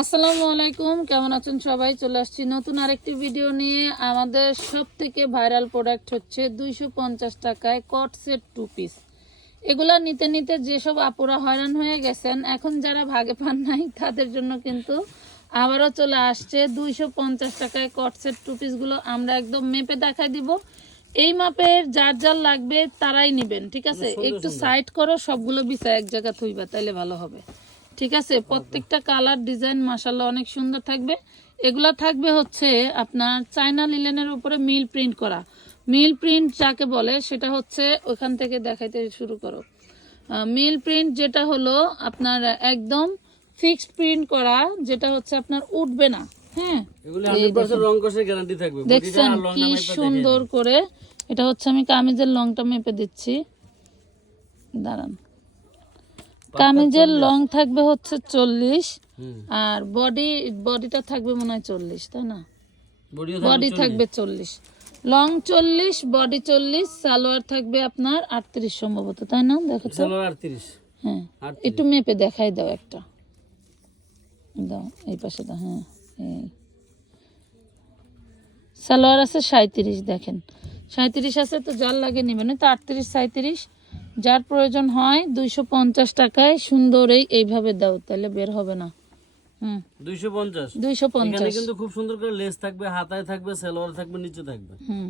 আসসালামু আলাইকুম কেমন আছেন সবাই? চলে আসছি নতুন আরেকটি ভিডিও নিয়ে। আমাদের সব থেকে ভাইরাল প্রোডাক্ট হচ্ছে দুইশো পঞ্চাশ টাকায় কট সেট টু পিস এগুলা নিতে নিতে যেসব আপুরা হয়রান হয়ে গেছেন এখন যারা ভাগে পান নাই তাদের জন্য কিন্তু আবারও চলে আসছে দুইশো পঞ্চাশ টাকায় কট সেট টু পিসগুলো আমরা একদম মেপে দেখাই দিব। এই মাপের যার যার লাগবে তারাই নিবেন ঠিক আছে? একটু সাইড করো সবগুলো বিছা এক জায়গা থইবা তাইলে ভালো হবে। ঠিক আছে? প্রত্যেকটা কালার ডিজাইন মাসাল্লাহ অনেক সুন্দর থাকবে। এগুলা থাকবে হচ্ছে আপনার চায়না লিলেনের উপরে মিল প্রিন্ট করা। মিল প্রিন্ট যাকে বলে সেটা হচ্ছে ওখান থেকে দেখাইতে শুরু করো। মিল প্রিন্ট যেটা হলো আপনার একদম ফিক্সড প্রিন্ট করা যেটা হচ্ছে আপনার উঠবে না। হ্যাঁ? এগুলি 100% রং কষের গ্যারান্টি থাকবে। দেখছেন কি সুন্দর করে। এটা হচ্ছে আমি কামিজের লংটা মেপে দিচ্ছি। দাঁড়ান। কামিজের লং থাকবে হচ্ছে চল্লিশ আর বডি বডিটা থাকবে মনে হয় চল্লিশ তাই না? বডি থাকবে চল্লিশ। লং চল্লিশ। বডি চল্লিশ সালোয়ার থাকবে আপনার আটত্রিশ সম্ভবত তাই না? দেখো তো। সালোয়ার 38 হ্যাঁ একটু মেপে দেখাই দাও একটা। দাও এই পাশে দাও হ্যাঁ এই। সালোয়ার আছে সাঁত্রিশ দেখেন। সাঁত্রিশ আছে তো যার লাগে নেবেন। তো আটত্রিশ সাঁত্রিশ যার প্রয়োজন হয় দুইশো পঞ্চাশ টাকায় সুন্দর এই এইভাবে দাও তাহলে বের হবে না। হুম। 250 দুইশো পঞ্চাশ। কিন্তু খুব সুন্দর করে লেস থাকবে হাতায় থাকবে সালোয়ার থাকবে নিচে থাকবে। হুম।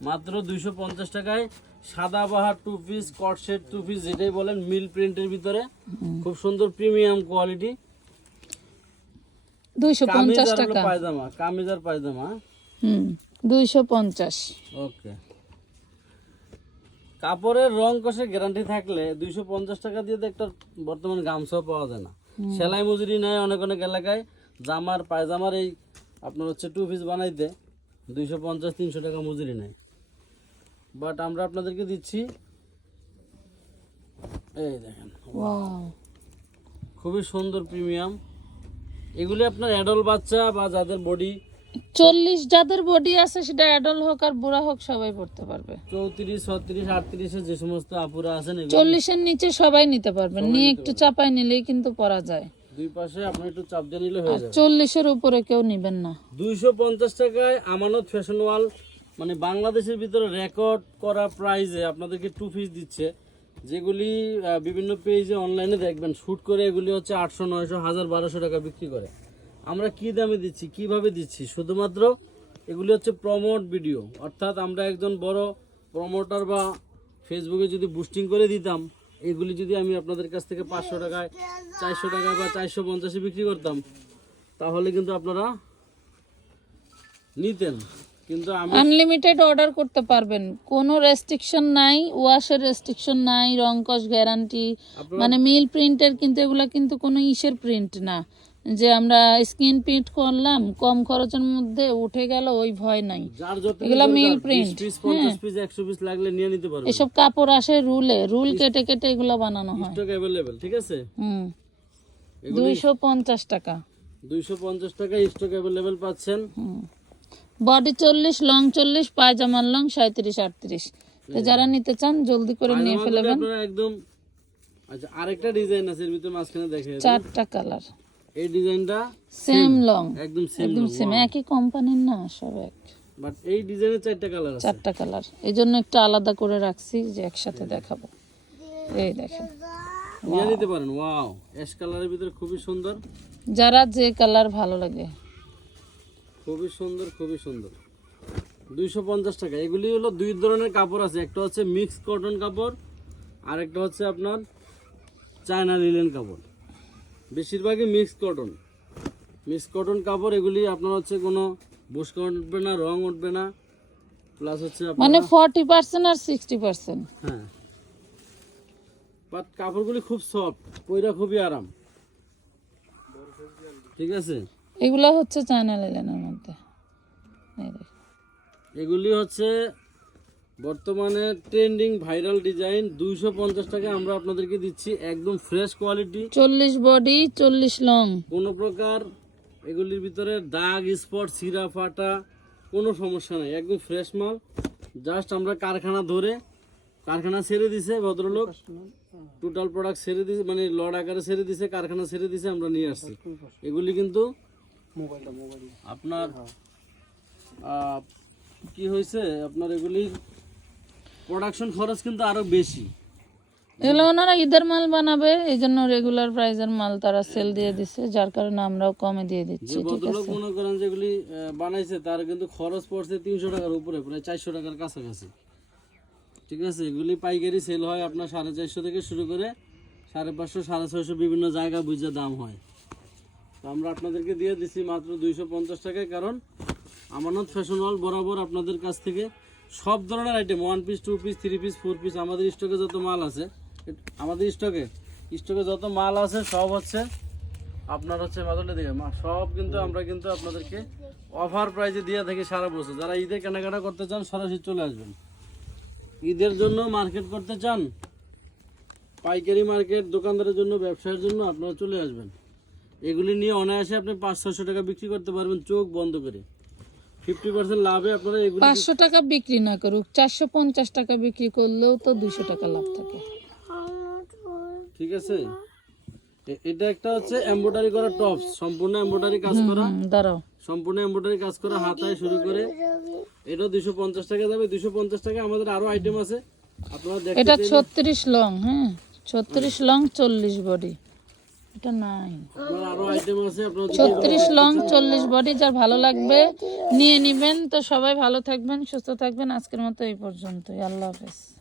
মাত্র 250 টাকায় সাদা বাহার two piece cut two piece যেটাই বলেন মিল প্রিন্টের ভিতরে। খুব সুন্দর প্রিমিয়াম কোয়ালিটি। দুইশো পঞ্চাশ টাকা। পায়জামা কামিজ আর পায়জামা হুম দুইশো পঞ্চাশ। ওকে। কাপড়ের রং কষে গ্যারান্টি থাকলে দুইশো পঞ্চাশ টাকা দিয়ে তো একটা বর্তমান গামছাও পাওয়া যায় না। সেলাই মজুরি নেয় অনেক অনেক এলাকায়। জামার পায়জামার এই আপনার হচ্ছে টু পিস বানাইতে দুইশো পঞ্চাশ তিনশো টাকা মজুরি নেয়। বাট আমরা আপনাদেরকে দিচ্ছি এই দেখেন। খুবই সুন্দর প্রিমিয়াম এগুলি আপনার অ্যাডল বাচ্চা বা যাদের বডি চল্লিশ যাদের বডি আছে সেটা অ্যাডাল্ট হোক আর বুড়া হোক সবাই পড়তে পারবে। চৌত্রিশ ছত্রিশ আটত্রিশে যে সমস্ত আপুরা আছেন চল্লিশের নিচে সবাই নিতে পারবেন নিয়ে একটু চাপাই নিলেই কিন্তু পরা যায়। দুই পাশে আপনি একটু চাপ দিয়ে নিলে হয়ে যাবে। চল্লিশের উপরে কেউ নিবেন না। দুইশো পঞ্চাশ টাকায় আমানত ফ্যাশন ওয়াল মানে বাংলাদেশের ভিতরে রেকর্ড করা প্রাইজে আপনাদেরকে টু পিস দিচ্ছে। যেগুলি বিভিন্ন পেজে অনলাইনে দেখবেন। শ্যুট করে এগুলি হচ্ছে আটশো নয়শো হাজার বারোশো টাকা বিক্রি করে। আমরা কি দামে দিচ্ছি কীভাবে দিচ্ছি? শুধুমাত্র এগুলি হচ্ছে প্রমোট ভিডিও অর্থাৎ আমরা একজন বড় প্রমোটার বা ফেসবুকে যদি বুস্টিং করে দিতাম এগুলি যদি আমি আপনাদের কাছ থেকে পাঁচশো টাকায় চারশো টাকা বা চারশো পঞ্চাশে বিক্রি করতাম তাহলে কিন্তু আপনারা নিতেন। কিন্তু আমি আনলিমিটেড অর্ডার করতে পারবেন। কোনো রেস্ট্রিকশন নাই ওয়াশের রেস্ট্রিকশন নাই রংকশ গ্যারান্টি মানে মিল প্রিন্টের কিন্তু এগুলা কিন্তু কোনো ইসের প্রিন্ট না। যে আমরা স্ক্রিন প্রিন্ট করলাম কম খরচের মধ্যে উঠে গেল ওই ভয় নাই। এগুলা মিল প্রিন্ট পিস লাগলে নিয়ে নিতে পারবেন এসব কাপড় আসে রুলে রুল কেটে কেটে এগুলো বানানো হয়। স্টক ঠিক আছে? হুম। দুইশো পঞ্চাশ টাকা। দুইশো পঞ্চাশ টাকা স্টক অ্যাভেলেবেল পাচ্ছেন। বডি চল্লিশ লং চল্লিশ পায়জামার লং সাঁত্রিশ আটত্রিশ। তো যারা নিতে চান জলদি করে নিয়ে ফেলবেন। একদম আচ্ছা আরেকটা ডিজাইন আছে এর ভিতরে মাঝখানে দেখে চারটা কালার এই ডিজাইনটা সেম লং একদম সেম একদম সেম একই কোম্পানির না সব এক বাট এই ডিজাইনের চারটা কালার আছে। চারটা কালার এই জন্য একটু আলাদা করে রাখছি যে একসাথে দেখাবো। এই দেখেন। নিয়ে নিতে পারেন ওয়াও অ্যাশ কালারের ভিতরে খুবই সুন্দর। যারা যে কালার ভালো লাগে। খুবই সুন্দর খুবই সুন্দর। দুইশো পঞ্চাশ টাকা। এগুলি হলো দুই ধরনের কাপড় আছে। একটা হচ্ছে মিক্স কটন কাপড় আর একটা হচ্ছে আপনার চায়না লিলেন কাপড়। বেশিরভাগই মিক্স কটন মিক্স কটন কাপড় এগুলি আপনার হচ্ছে কোনো বুস্কা উঠবে না রং উঠবে না। প্লাস হচ্ছে মানে ফর্টি পার্সেন্ট আর সিক্সটি পার্সেন্ট হ্যাঁ। বাট কাপড়গুলি খুব সফট পইরা খুবই আরাম। ঠিক আছে? এগুলো হচ্ছে চায়না লিলেনের মধ্যে। এগুলি হচ্ছে বর্তমানে ট্রেন্ডিং ভাইরাল ডিজাইন দুইশো পঞ্চাশ টাকা আমরা আপনাদেরকে দিচ্ছি একদম ফ্রেশ কোয়ালিটি। চল্লিশ বডি চল্লিশ লং। কোনো প্রকার এগুলির ভিতরে দাগ স্পট সিরা ফাটা কোনো সমস্যা নেই একদম ফ্রেশ মাল। জাস্ট আমরা কারখানা ধরে কারখানা ছেড়ে দিছে ভদ্রলোক। টোটাল প্রোডাক্ট ছেড়ে দিছে মানে লড আকারে ছেড়ে দিছে কারখানা ছেড়ে দিছে আমরা নিয়ে আসছি। এগুলি কিন্তু আপনার কি হয়েছে? আপনার এগুলির প্রোডাকশন খরচ কিন্তু আরও বেশি। এগুলো ওনারা ঈদের মাল বানাবে এই জন্য রেগুলার প্রাইজের মাল তারা সেল দিয়ে দিচ্ছে যার কারণে আমরাও কমে দিয়ে দিচ্ছি যে ভদ্রলোক মনে করেন যেগুলি বানাইছে তার কিন্তু খরচ পড়ছে তিনশো টাকার উপরে প্রায় চারশো টাকার কাছাকাছি। ঠিক আছে? এগুলি পাইকারি সেল হয় আপনার সাড়ে চারশো থেকে শুরু করে সাড়ে পাঁচশো সাড়ে ছয়শো বিভিন্ন জায়গা বুঝে দাম হয়। তো আমরা আপনাদেরকে দিয়ে দিচ্ছি মাত্র দুইশো পঞ্চাশ টাকায় কারণ আমানত ফ্যাশন ওয়াল বরাবর আপনাদের কাছ থেকে সব ধরনের item one piece two piece three piece four piece আমাদের স্টকে যত মাল আছে, আমাদের স্টকে স্টকে যত মাল আছে, সব হচ্ছে আপনার হচ্ছে মাদলে দিকে সব কিন্তু আমরা কিন্তু আপনাদেরকে অফার প্রাইজে দিয়ে থাকি সারা বছর। যারা ঈদে কেনাকাটা করতে চান, সরাসরি চলে আসবেন। ঈদের জন্য মার্কেট করতে চান, পাইকারি মার্কেট দোকানদারের জন্য ব্যবসায়ের জন্য আপনারা চলে আসবেন। এগুলি নিয়ে অনায়াসে আপনি পাঁচ ছশো টাকা বিক্রি করতে পারবেন, চোখ বন্ধ করে। ফিফটি পার্সেন্ট লাভে আপনারা এগুলি টাকা বিক্রি না করুক চারশো পঞ্চাশ টাকা বিক্রি করলেও তো দুশো টাকা লাভ থাকে। ঠিক আছে? এটা একটা হচ্ছে এমব্রয়ডারি করা টপস সম্পূর্ণ এমব্রয়ডারি কাজ করা। দাঁড়াও। সম্পূর্ণ এমব্রয়ডারি কাজ করা হাতায় শুরু করে। এটা দুশো পঞ্চাশ টাকা যাবে দুশো পঞ্চাশ টাকা আমাদের আরও আইটেম আছে। আপনারা দেখতে এটা চাইলে ছত্রিশ লং হ্যাঁ ছত্রিশ লং চল্লিশ বডি। এটা নাই ছত্রিশ লং চল্লিশ বডি যার ভালো লাগবে নিয়ে নিবেন। তো সবাই ভালো থাকবেন সুস্থ থাকবেন। আজকের মতো এই পর্যন্তই। আল্লাহ হাফেজ।